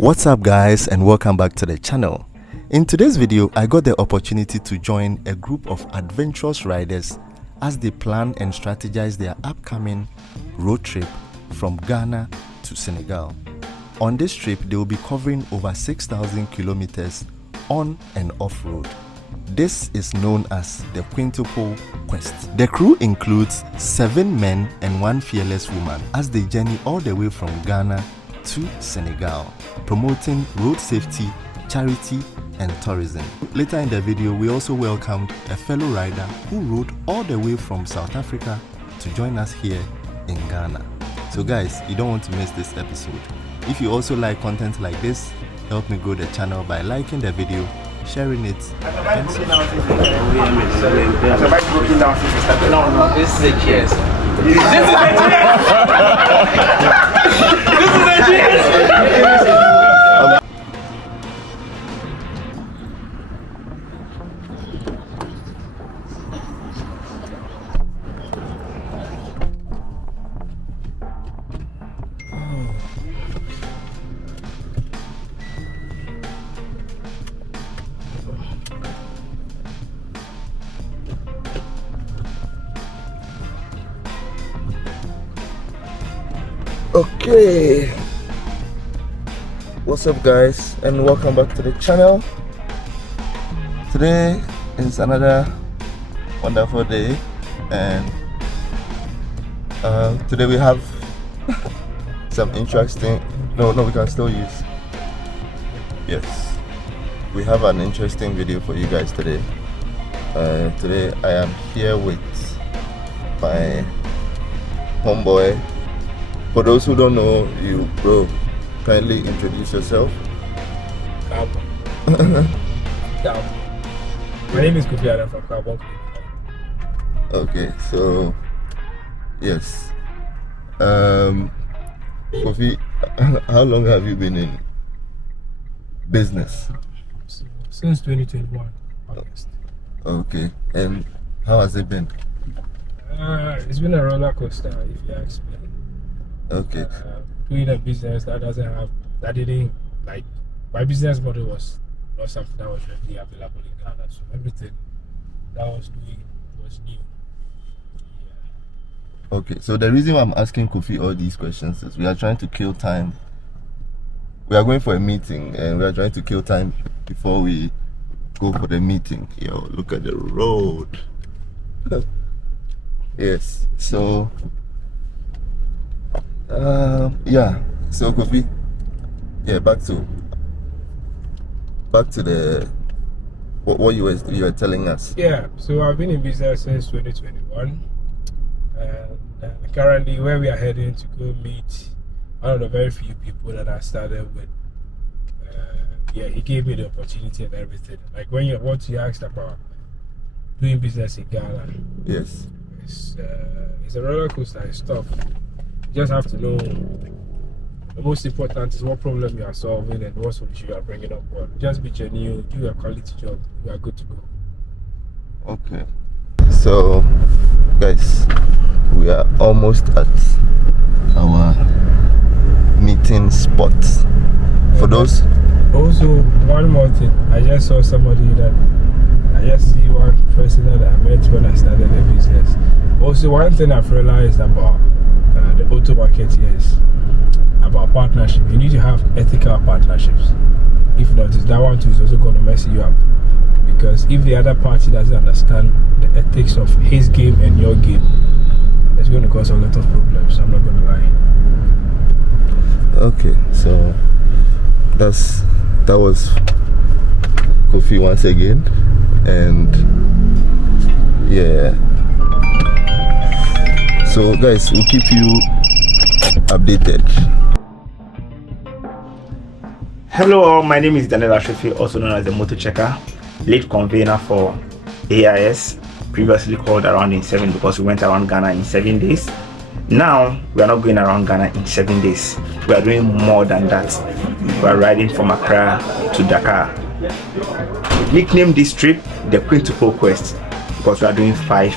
What's up guys, and welcome back to the channel. In today's video, I got the opportunity to join a group of adventurous riders as they plan and strategize their upcoming road trip from Ghana to Senegal. On this trip, they will be covering over 6,000 kilometers on and off road. This is known as the quintuple quest. The crew includes 7 men and 1 fearless woman as they journey all the way from Ghana to Senegal, promoting road safety, charity, and tourism. Later in the video, we also welcomed a fellow rider who rode all the way from South Africa to join us here in Ghana. So guys, you don't want to miss this episode. If you also like content like this, help me grow the channel by liking the video, sharing it, and This is a cheers. This is a cheers. Okay, what's up guys, and welcome back to the channel. Today is another wonderful day, and today we have some interesting we can still use, yes, we have an interesting video for you guys today. Today I am here with my homeboy. For those who don't know you, bro, kindly introduce yourself. My name is Kofi Adam from Carbon. Okay, so yes, Kofi, how long have you been in business? Since 2021, August. Okay, and how has it been? It's been a roller coaster, if you ask me. Okay. Doing a business that didn't, like, my business model was not something that was readily available in Ghana, so everything that I was doing was new. Yeah. Okay, so the reason why I'm asking Kofi all these questions is we are trying to kill time. We are going for a meeting, and we are trying to kill time before we go for the meeting. Yo, look at the road. Yes, so yeah, so Kofi, yeah, back to the what you were telling us. Yeah, so I've been in business since 2021, and currently where we are heading to go meet one of the very few people that I started with. Yeah, he gave me the opportunity and everything. Like what you asked about doing business in Ghana. Yes. It's a roller coaster. It's tough. You just have to know the most important is what problem you are solving and what solution you are bringing up. But just be genuine, do a quality job, you are good to go. Okay, so guys, we are almost at our meeting spot. For those, also one more thing, I just saw somebody that I just see one person that I met when I started the business. Also, one thing I've realized about the auto market here is about partnership. You need to have ethical partnerships. If not, that one too is also going to mess you up, because if the other party doesn't understand the ethics of his game and your game, it's going to cause a lot of problems. I'm not going to lie. okay, so that was Kofi once again, and yeah, so guys, we'll keep you updated. Hello all, my name is Daniel Ashofi, also known as the Motor Checker, lead convener for AIS, previously called Around in 7 because we went around Ghana in 7 days. Now, we are not going around Ghana in 7 days. We are doing more than that. We are riding from Accra to Dakar. Nicknamed this trip the Quintuple Quest because we are doing 5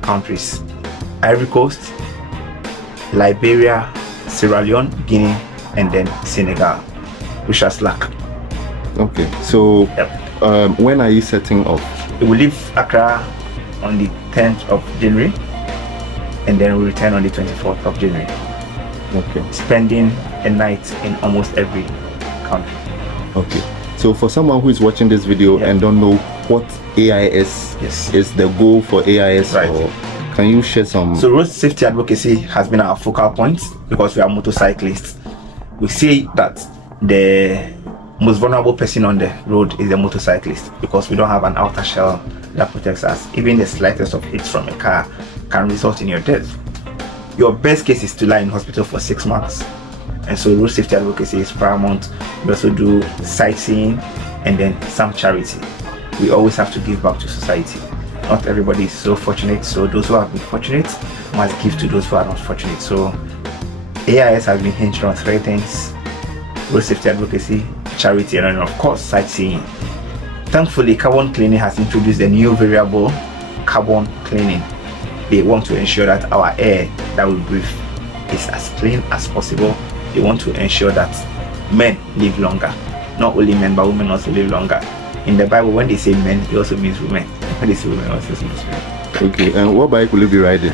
countries: Ivory Coast, Liberia, Sierra Leone, Guinea, and then Senegal. we shall slack. Okay, so Yep. when are you setting off? We will leave Accra on the 10th of January, and then we return on the 24th of January, Okay. spending a night in almost every country. Okay. So for someone who is watching this video Yeah. and don't know what AIS Yes. is, the goal for AIS, Right. or can you share some? So road safety advocacy has been our focal point because we are motorcyclists. We say that the most vulnerable person on the road is the motorcyclist because we don't have an outer shell that protects us. Even the slightest of hits from a car can result in your death. Your best case is to lie in hospital for 6 months. And so road safety advocacy is paramount. We also do sightseeing and then some charity. We always have to give back to society. Not everybody is so fortunate, so those who have been fortunate must give to those who are not fortunate. So AIS has been hinged on 3 things: road safety advocacy, charity, and then of course sightseeing. Thankfully, carbon cleaning has introduced a new variable, carbon cleaning. They want to ensure that our air that we breathe is as clean as possible. They want to ensure that men live longer. Not only men, but women also live longer. In the Bible, when they say men, it also means women. When they say women, it also means women. Okay, and what bike will you be riding?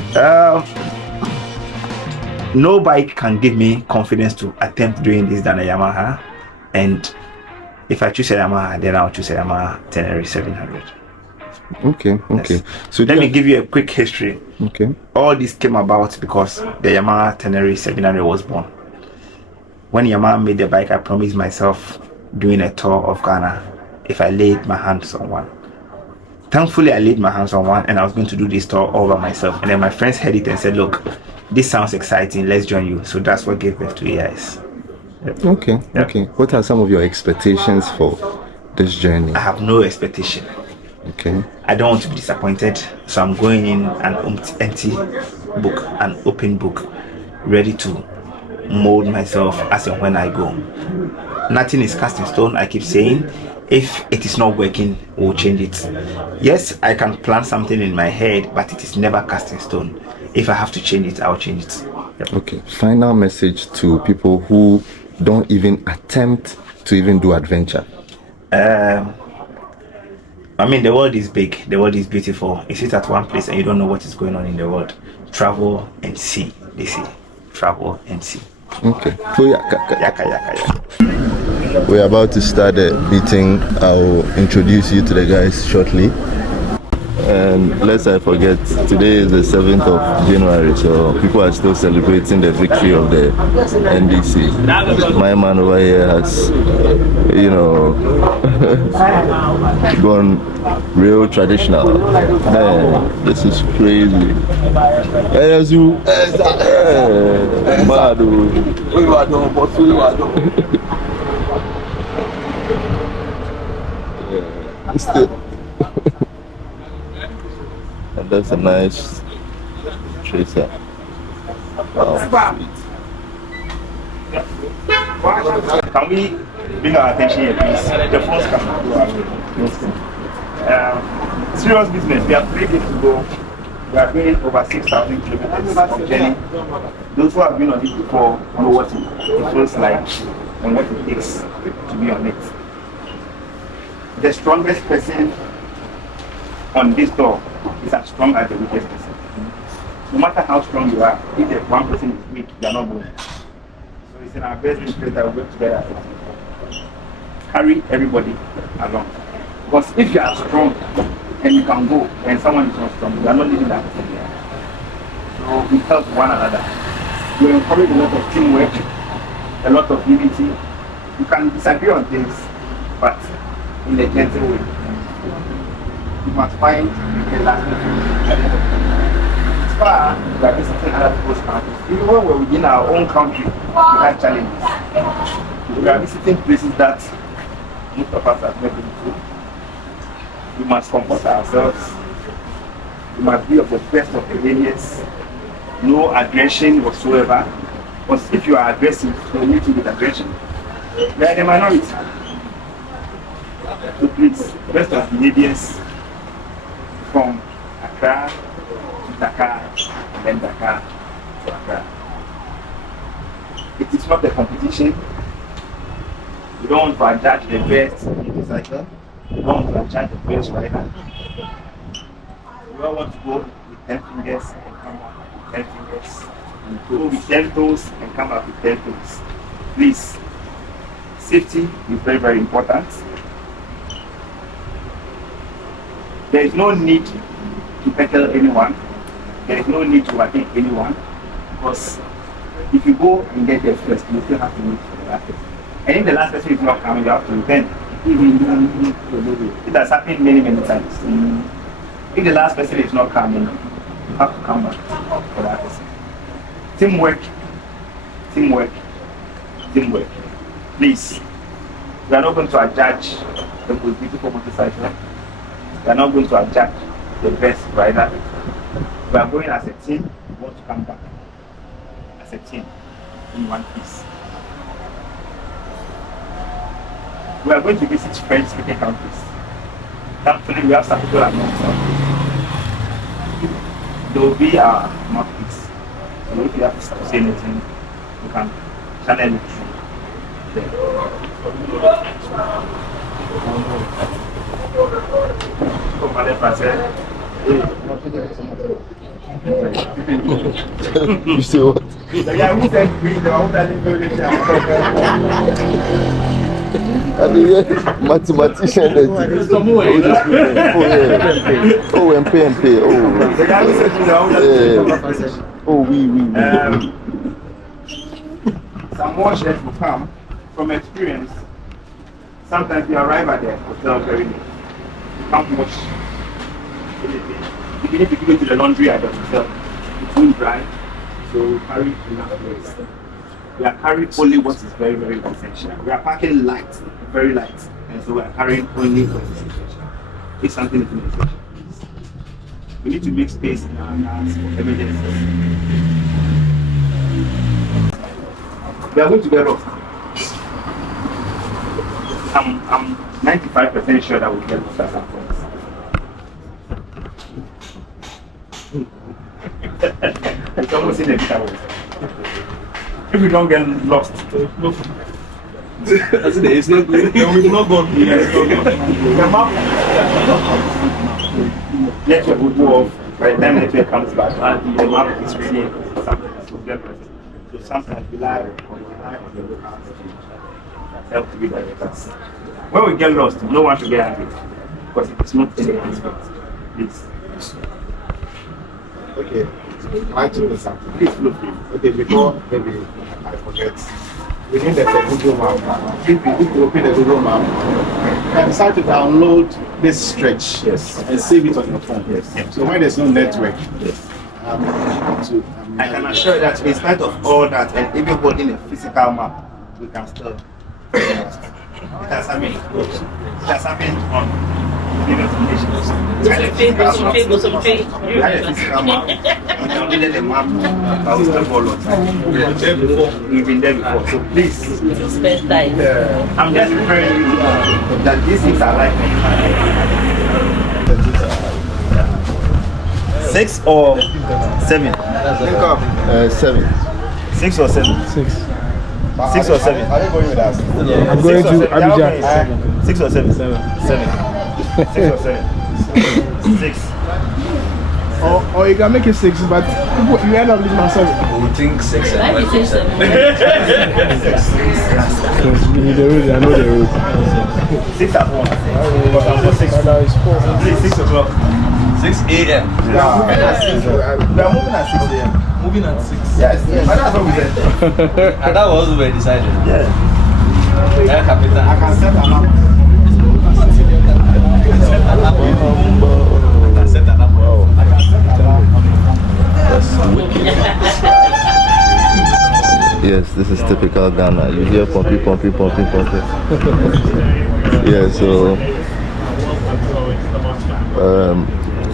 No bike can give me confidence to attempt doing this than a Yamaha. And if I choose a Yamaha, then I'll choose a Yamaha Tenere 700. Okay, okay. Yes. So Let me give you a quick history. Okay. All this came about because the Yamaha Tenere 700 was born. When Yamaha made the bike, I promised myself doing a tour of Ghana if I laid my hands on one. Thankfully, I laid my hands on one and I was going to do this tour all by myself. And then my friends heard it and said, look, this sounds exciting, let's join you. So that's what gave birth to AIS. Okay, Yeah. okay. What are some of your expectations for this journey? I have no expectation. Okay. I don't want to be disappointed, so I'm going in an empty book, an open book, ready to mold myself as and when I go. Nothing is cast in stone, I keep saying. If it is not working, we'll change it. Yes, I can plan something in my head, but it is never cast in stone. If I have to change it, I'll change it. Yep. Okay. Final message to people who don't even attempt to even do adventure. I mean, the world is big, the world is beautiful. You sit at one place and you don't know what is going on in the world. Travel and see, they say. Travel and see. Okay. So yeah, Yaka, yaka, yaka. we're about to start the meeting. I'll introduce you to the guys shortly. And lest I forget, today is the 7th of January, so people are still celebrating the victory of the NDC. My man over here has, you know, gone real traditional. Man, this is crazy. Hey, as you, mad, still. And that's a nice tracer. Wow, Can we bring our attention here, please? The phones can go away. Serious business. We have 3 days to go. We are doing over 6,000 kilometers of journey. Those who have been on it before know what it feels like and what it takes to be on it. The strongest person on this tour is as strong as the weakest person. No matter how strong you are, if the one person is weak, you are not going. So it's in our best interest that we work together. Carry everybody along. Because if you are strong and you can go, and someone is not strong, you are not leaving that person there. So we help one another. We encourage a lot of teamwork, a lot of unity. You can disagree on things, but in a gentle way. You must find a lasting solution. As far as we are visiting other people's countries, even when we're within our own country, we have challenges. We are visiting places that most of us have never been to. We must comfort ourselves. We must be of the best of behaviors. No aggression whatsoever. Because if you are aggressive, they will meet you with aggression. We are the minority. So please, best of behaviors from Accra to Dakar, and then Dakar to Accra. It is not a competition. You don't want to adjudge the best motorcycle. You don't want to adjudge the best rider. You don't want to go with 10 fingers and come back with 10 fingers. Go with 10 toes and come back with 10 toes. Please, safety is very, very important. There is no need to tackle anyone. There is no need to overtake anyone, because if you go and get there first, you still have to wait for the last person. And if the last person is not coming, you have to return. It has happened many, many times. If the last person is not coming, you have to come back for that person. Teamwork, teamwork, teamwork. Please, we are not going to adjudge the most beautiful motorcycle. We are not going to adjudge the best rider. We are going as a team. We want to come back as a team in one piece. We are going to visit French-speaking countries. Thankfully, we have some people among us. They will be our mouthpiece. So if you have to say anything, you can channel it through them. You say what? I mean, mathematician. Oh, MP. Oh, we. Some washers will come from experience. Sometimes you arrive at the hotel very late. You can't wash anything. If you need to go to the laundry at the hotel, it's too dry. So we carry enough waste. We are carrying only what is very, very essential. We are packing light, very light, and so we are carrying only what is essential. If something is essential, we need to make space in our cars for emergencies. We are going to get lost. I'm 95% sure that we'll get lost at some point. It's almost inevitable. If we don't get lost, it's not good. Then we will not go. The map. Network will go off by the time network comes back. The map is really something that will get lost. So sometimes we rely on the locals to help to be directors. When we get lost, we don't want to get angry, because it's not anyone's fault. Please. Okay. Can I do something? Please look in. Okay, before maybe I forget, we need the Google map. If you open the Google map, you can decide to download this stretch and save it on your phone. Yes. So when there's no network, I can assure you that in spite of all that, and even holding a physical map, we can still. It has happened on previous occasions. We had a physical map, and downloaded the map, but we still go lost. We've been there before, so please. I'm just preparing you that these things are like 6 or 7? 7. 6 or 7? 6. 6 or 7? are you going with us? I'm going to Abidjan. 6 or 7? 7. 6 or 7? 6. Or you can make it 6, but you end up leaving on 7. We think 6 and 5. 6. You need the road, I know the road. 6 at 1. But I'm not 6. Now it's 4. 6 o'clock. 6 a.m. We are moving at 6 a.m. Moving at 6. Yes, but that's what we said. And that was what we decided. Yeah. El Capitan. I can set an alarm. Yes, this is typical Ghana. You hear pumpy. Yeah,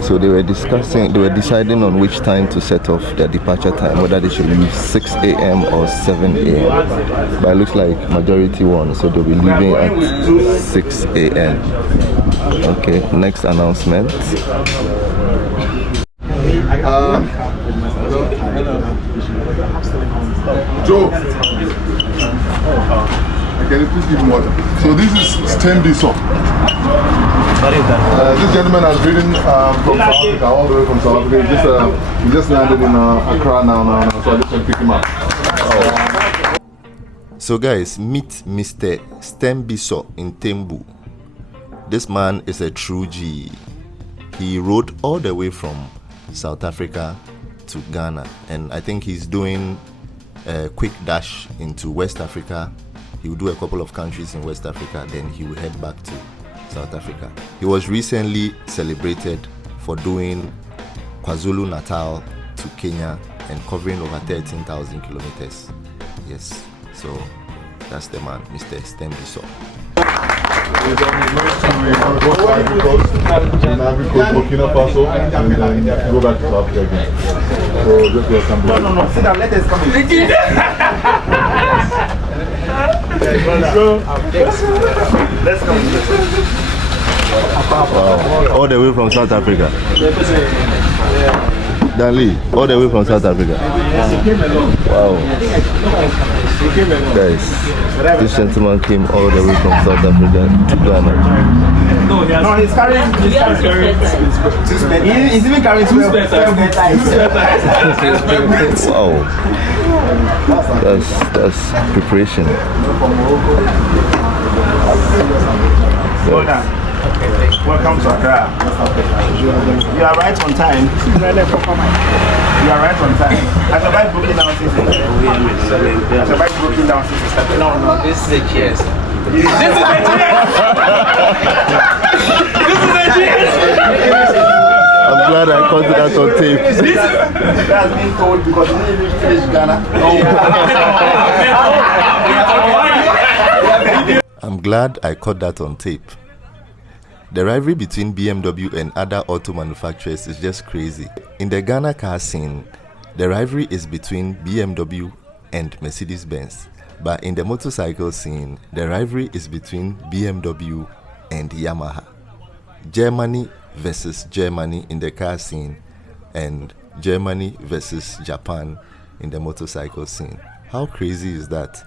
so they were deciding on which time to set off their departure time, whether they should leave 6 a.m. or 7 a.m. But it looks like majority won, so they'll be leaving at 6 a.m. Okay, next announcement. Joe. Can you please give him water? So this is Stembiso. This gentleman has ridden from South Africa, all the way from South Africa. He just landed in Accra now, so I just want to pick him up. So guys, meet Mr. Stembiso in Tembu. This man is a true G. He rode all the way from South Africa to Ghana, and I think he's doing a quick dash into West Africa. He will do a couple of countries in West Africa, then he will head back to South Africa. He was recently celebrated for doing KwaZulu Natal to Kenya and covering over 13,000 kilometers. Yes, so that's the man, Mr. Stembiso. Burkina Faso, and then go back to South Africa again. So just welcome. No, sit down, let us come in. Let's come in. Wow. All the way from South Africa. Danley, all the way from South Africa. Wow. Guys, this gentleman came all the way from South Africa to Ghana. No, he's carrying. He's even carrying 12 Wow. That's preparation. Well done. Welcome to Accra. You are right on time. You are right on time. I survived broken down since No, this is a cheers. This is a cheers. I'm glad I caught that on tape. That's been told because we didn't finish Ghana. I'm glad I caught that on tape. The rivalry between BMW and other auto manufacturers is just crazy. In the Ghana car scene, the rivalry is between BMW and Mercedes-Benz. But in the motorcycle scene, the rivalry is between BMW and Yamaha. Germany versus Germany in the car scene, and Germany versus Japan in the motorcycle scene. How crazy is that?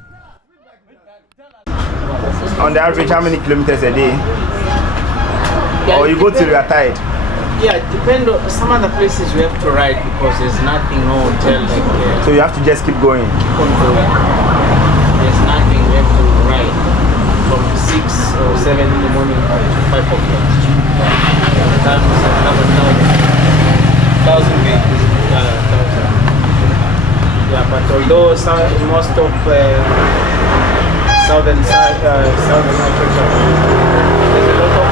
On the average, how many kilometers a day? Or you go till you are tired? Yeah, depend on some other places you have to ride because there's nothing, no hotel. So you have to just keep going. Keep on going. There's nothing, you have to ride from 6 or 7 in the morning to 5 o'clock. That was another 1,000 vehicles. Yeah, but although most of southern Africa, there's a lot of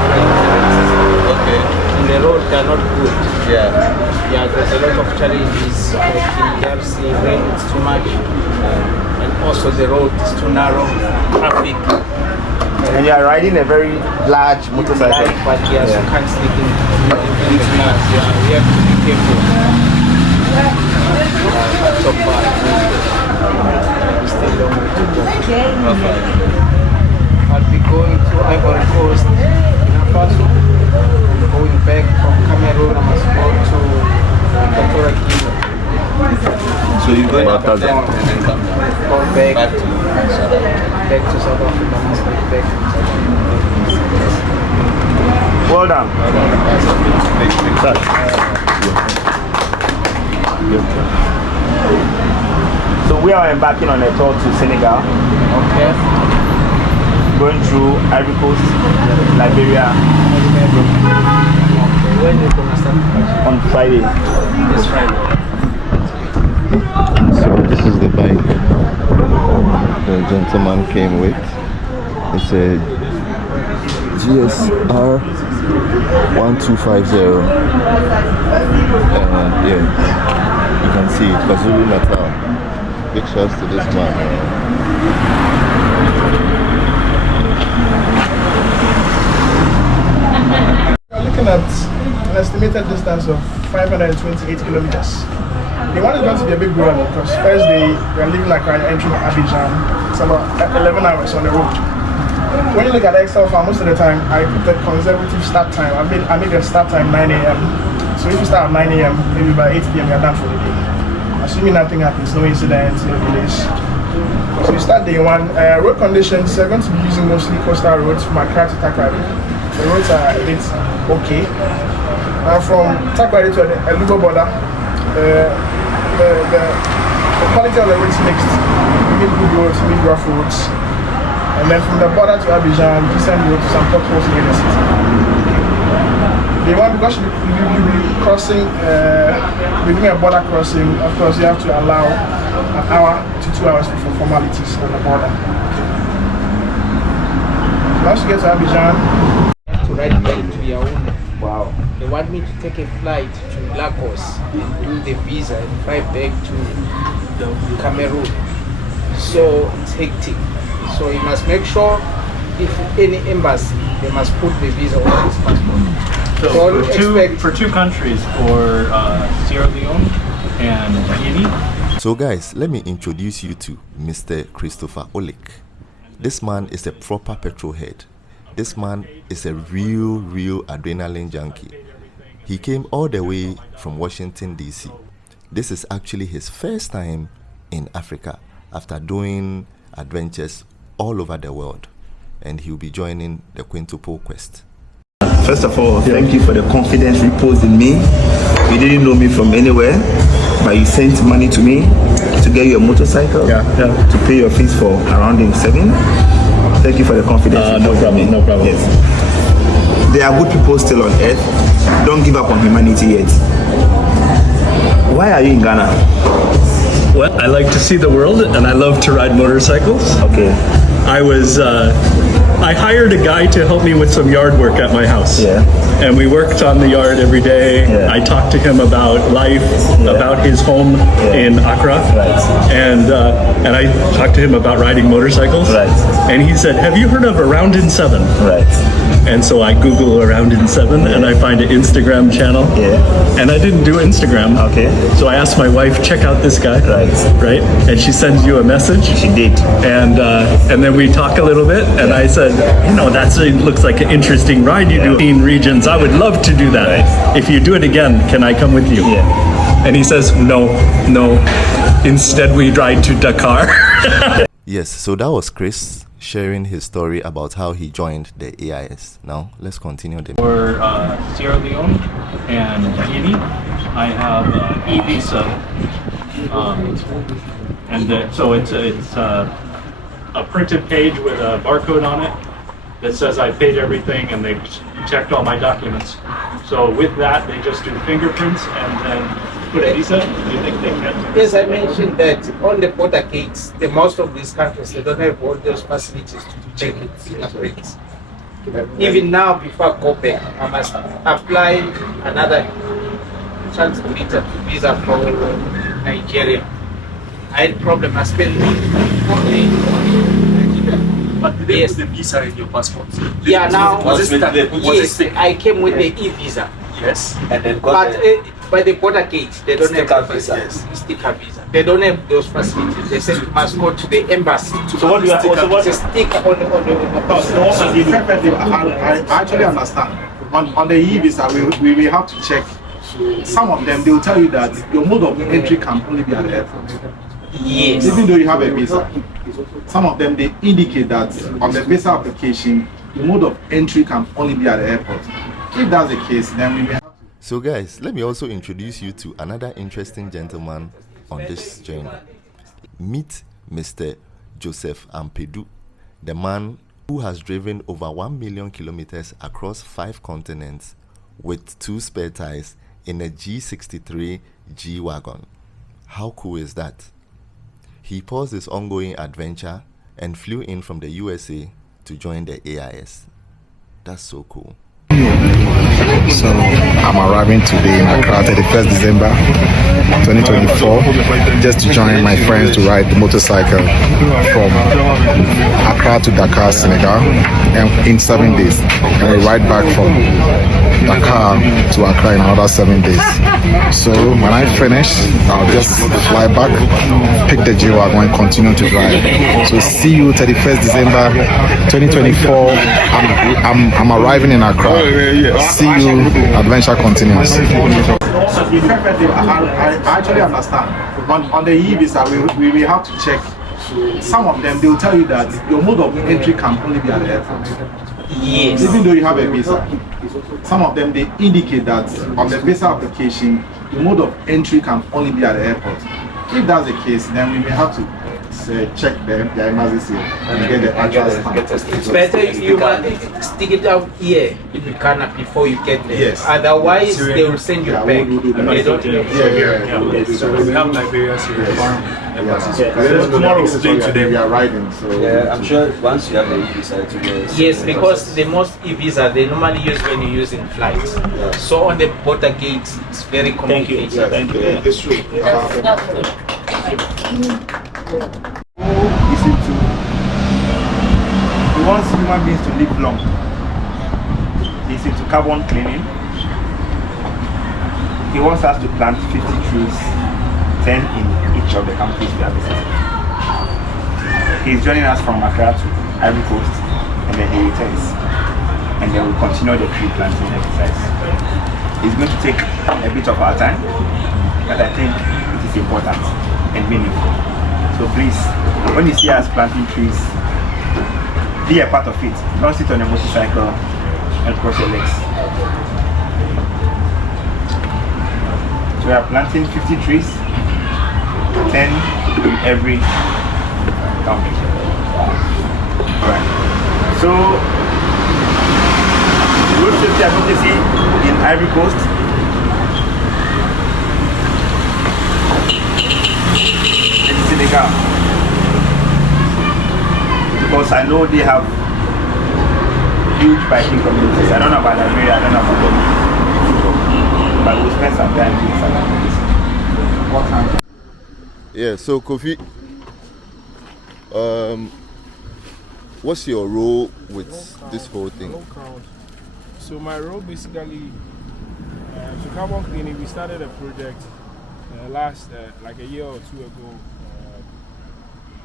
Okay. and the roads are not good. Yeah. Yeah, there's a lot of challenges. Like in DRC, rain is too much, and also the road is too narrow, traffic. And you are riding a very large motorcycle. Light, but yeah, so can't sleep in the cars. Yeah, we have to be careful. But so far, we still long way to go. I'll be going to Ivory Coast, Burkina Faso, going back from Cameroon. I must go to Equatorial Guinea. So you're going up and down and then come Go back back to South Africa. I must go back to South Africa. Well done. So we are embarking on a tour to Senegal. Okay. Going through Ivory Coast, Liberia. When you gonna start? On Friday. This Friday. So this is the bike the gentleman came with. It's a GSR 1250. Yeah, you can see it. KwaZulu Natal. Big shouts to this man. Looking at an estimated distance of 528 kilometers. The one is going to be a big run because first day we are leaving Accra and entering Abidjan. It's about 11 hours on the road. When you look at the Excel file, most of the time I put a conservative start time. I made the start time 9 a.m. So if you start at 9 a.m., maybe by 8 p.m. you're done for the day. Assuming nothing happens, no incidents, no delays. So we start day one. Road conditions, we're going to be using mostly coastal roads from Accra to Takoradi. The roads are a bit okay. From Takoradi to the Elubo border, the quality of the roads mixed. We need good roads, we need rough roads. And then from the border to Abidjan, decent roads to some potholes in the city. They want, because you'll be crossing, doing a border crossing, of course you have to allow an hour to 2 hours for formalities on the border. Once you get to Abidjan, To ride back to Yaoundé. Wow. They want me to take a flight to Lagos and do the visa and fly back to Cameroon. So it's hectic. So you must make sure if any embassy, they must put the visa on his passport. So for two countries, for Sierra Leone and Guinea. So guys, let me introduce you to Mr. Christopher Olik. This man is a proper petrol head. This man is a real adrenaline junkie. He came all the way from Washington, D.C. This is actually his first time in Africa after doing adventures all over the world. And he'll be joining the Quintuple Quest. First of all, thank you for the confidence reposed in me. You didn't know me from anywhere, but you sent money to me to get you a motorcycle, to pay your fees for around in 7. Thank you for the confidence. No problem, no problem. Yes. There are good people still on earth. Don't give up on humanity yet. Why are you in Ghana? Well, I like to see the world and I love to ride motorcycles. Okay. I hired a guy to help me with some yard work at my house. Yeah. And we worked on the yard every day. Yeah. I talked to him about life, about his home in Accra. Right. And I talked to him about riding motorcycles. Right. And he said, "Have you heard of Around in 7? Right. And so I Google Around in 7 and I find an Instagram channel. Yeah. And I didn't do Instagram. Okay. So I asked my wife, check out this guy. Right. And she sends you a message. She did. And then we talk a little bit, and I said, looks like an interesting ride you do in regions. I would love to do that. Right. If you do it again, can I come with you? Yeah. And he says, no. Instead, we ride to Dakar. Yes, so that was Chris sharing his story about how he joined the AIS. Now, let's continue. For Sierra Leone and Guinea, I have e-visa. So it's a printed page with a barcode on it that says I paid everything and they've checked all my documents. So with that, they just do fingerprints and then put a visa. Do you think they can? Yes, I mentioned that on the border gates, most of these countries, they don't have all those facilities to check fingerprints. Even now, before I go back, I must apply another transmitter visa from Nigeria. I had problem. I spent But did they put the visa in your passport? now Was it I came with the e-visa. Yes. And then But by the border gate, they don't Sticker have visa. sticker visa. They don't have those facilities. They said you must go to the embassy. So what do you It's a sticker on the I actually understand. On the e-visa, we will have to check. Some of them, they will tell you that your mode of entry can only be at the airport. Yes. Even though you have a visa. Some of them, they indicate that on the visa application, the mode of entry can only be at the airport. If that's the case, then we may have to. So guys, let me also introduce you to another interesting gentleman on this journey. Meet Mr. Joseph Ampedu, the man who has driven over 1 million kilometers across 5 continents with 2 spare tires in a G63 G-Wagon. How cool is that? He paused his ongoing adventure and flew in from the USA to join the AIS. That's so cool. So I'm arriving today in Accra, 31st December 2024, just to join my friends to ride the motorcycle from Accra to Dakar, Senegal, and in 7 days. And we ride back from Dakar to Accra in another 7 days. So when I finish, I'll just fly back, pick the G-Wagon and continue to drive. So see you 31st December 2024. I'm arriving in Accra. See you, adventure continues. I actually understand. On the e-visa, we will have to check. some of them, they'll tell you that your mode of entry can only be at the airport. Yes. Even though you have a visa. Some of them, they indicate that on the visa application, the mode of entry can only be at the airport. If that's the case, then we may have to check the embassy and get the actual stamp. It's better you stick it out here in the corner before you get there. Yes. Otherwise, they will send you back. They don't. So we have Liberians here. Tomorrow explain to them we are riding. So Yeah, I'm sure once you have the visa, Yes, because the most e-visa they normally use when you use in flights. So on the border gates, it's very complicated. Thank you. it's true. He wants human beings to live long. He's into carbon cleaning. He wants us to plant 50 trees, 10 in each of the countries we are visiting. He's joining us from Accra to Ivory Coast, and then he returns. And then we'll continue the tree planting exercise. It's going to take a bit of our time, but I think it is important and meaningful. So please, when you see us planting trees, be a part of it. Don't sit on a motorcycle and cross your legs. So we are planting 50 trees, 10 in every county. Alright. So road safety advocacy in Ivory Coast. In Senegal. Because I know they have huge biking communities. I don't know about Nigeria, I don't know about them. But we'll spend some time doing some advocacy. What time? Yeah, so Kofi, what's your role with this whole thing? So my role basically, to carbon cleaning, we started a project last, like a year or two ago,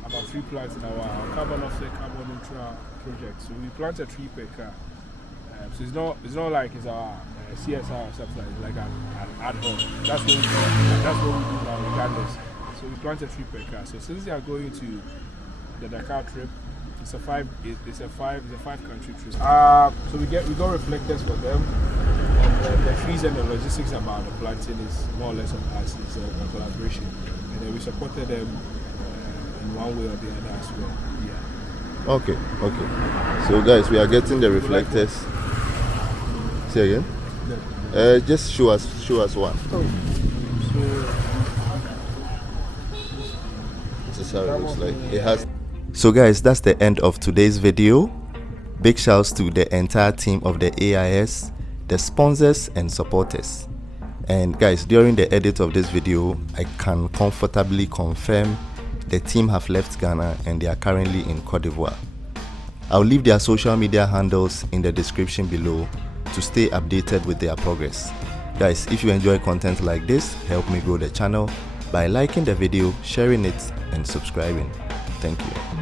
about 3 plants in our carbon offset, carbon neutral project. So we plant a tree per car. So it's not like it's our CSR or something. It's like an ad hoc. That's what we do now, regardless. So we plant a tree per car. So since they are going to the Dakar trip, it's a five country trip. So we got reflectors for them, and the fees and the logistics about the planting is more or less on us. It's a collaboration, and then we supported them in one way or the other as well. Yeah. Okay. So guys, we are getting the reflectors. Say again? Just show us one. This is how it looks like. It has. So guys, that's the end of today's video. Big shouts to the entire team of the AIS, the sponsors and supporters. And guys, during the edit of this video, I can comfortably confirm the team have left Ghana and they are currently in Cote d'Ivoire. I'll leave their social media handles in the description below to stay updated with their progress. Guys, if you enjoy content like this, help me grow the channel by liking the video, sharing it and subscribing. Thank you.